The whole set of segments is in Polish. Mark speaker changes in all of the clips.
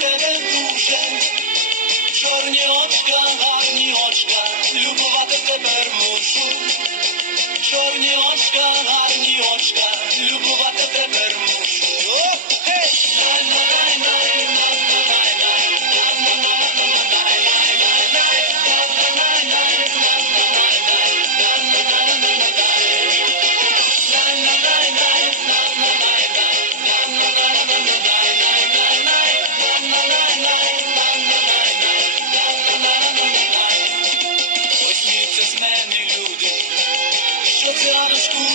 Speaker 1: Take a out of school.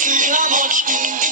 Speaker 1: Klamotki